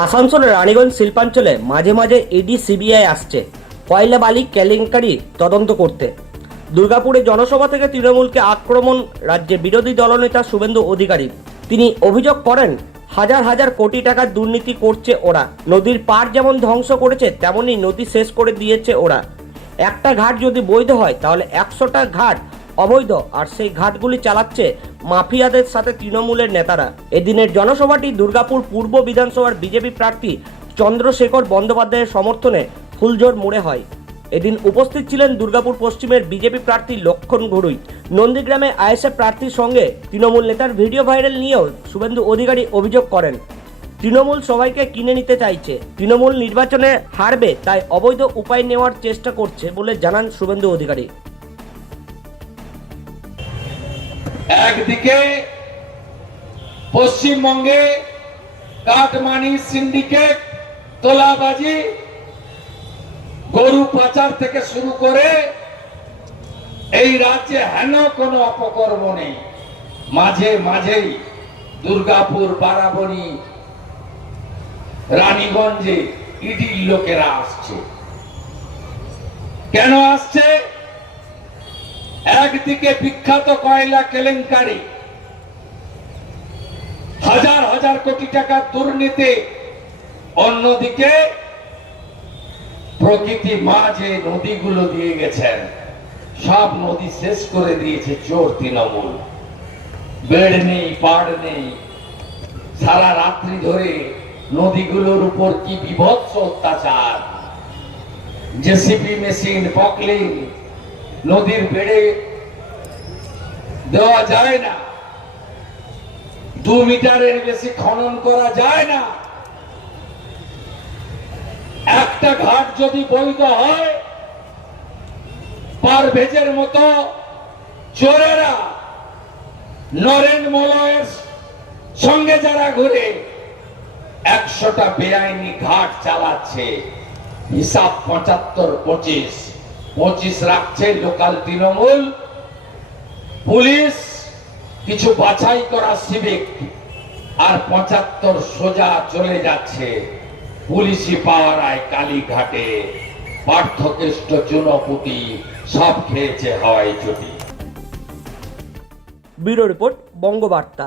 আসানসোলের রানীগঞ্জ শিল্পাঞ্চলে মাঝে মাঝে ইডি সিবিআই আসছে কয়লা বালি কেলেঙ্কারি তদন্ত করতে। দুর্গাপুরে জনসভা থেকে তৃণমূলকে আক্রমণ রাজ্যের বিরোধী দলনেতা শুভেন্দু অধিকারী। তিনি অভিযোগ করেন হাজার হাজার কোটি টাকার দুর্নীতি করছে ওরা। নদীর পাড় যেমন ধ্বংস করেছে তেমনি নদী শেষ করে দিয়েছে ওরা। একটা ঘাট যদি বৈধ হয় তাহলে 100টা ঘাট অবৈধ, আর সেই ঘাটগুলি চালাচ্ছে মাফিয়াদের সাথে তৃণমূলের নেতারা। এদিনের জনসভাটি দুর্গাপুর পূর্ব বিধানসভার বিজেপি প্রার্থী চন্দ্রশেখর বন্দ্যোপাধ্যায়ের সমর্থনে ফুলঝোর মোড়ে হয়। এদিন উপস্থিত ছিলেন দুর্গাপুর পশ্চিমের বিজেপি প্রার্থী লক্ষণ ঘড়ুই। নন্দীগ্রামে আইএসএফ প্রার্থীর সঙ্গে তৃণমূল নেতার ভিডিও ভাইরাল নিয়েও শুভেন্দু অধিকারী অভিযোগ করেন তৃণমূল সবাইকে কিনে নিতে চাইছে, তৃণমূল নির্বাচনে হারবে তাই অবৈধ উপায় নেওয়ার চেষ্টা করছে বলে জানান শুভেন্দু অধিকারী। একদিকে পশ্চিমবঙ্গে কাটমানি সিন্ডিকেট, তোলাবাজি, গরু পাচার থেকে শুরু করে এই রাজ্যে হেন কোনো অপকর্ম নেই। মাঝে মাঝেই দুর্গাপুর, বারাবণী, রানীগঞ্জে ইডির লোকেরা আসছে। কেন আসছে? একদিকে বিখ্যাত কয়লা কেলেঙ্কারি, হাজার হাজার কোটি টাকার দুর্নীতি, অন্যদিকে প্রকৃতি মা যে নদীগুলো দিয়ে গেছেন সব নদী শেষ করে দিয়েছে চোর তৃণমূল। বেড় নেই, পাড় নেই, সারা রাত্রি ধরে নদীগুলোর উপর কি বিভৎস অত্যাচার। জেসিবি মেশিন, পকলিং, নদীর বেড়ে দেওয়া যায় না, 2 মিটারের বেশি খনন করা যায় না। একটা ঘাট যদি বৈধ হয়, পারভেজের মতো চোরেরা, নরেন মলয়ের সঙ্গে যারা ঘুরে 100টা বেআইনি ঘাট চালাচ্ছে। হিসাব 75-25 রাখছে লোকাল তৃণমূল, পুলিশ, কিছু বাছাই করা সিভিক, আর 75 সোজা চলে যাচ্ছে পুলিশি পাওয়ারায় কালীঘাটে। পার্থকেষ্ট, চুনপুটি সব খেয়েছে হাওয়াই চটি। Bureau report, Bangabarta.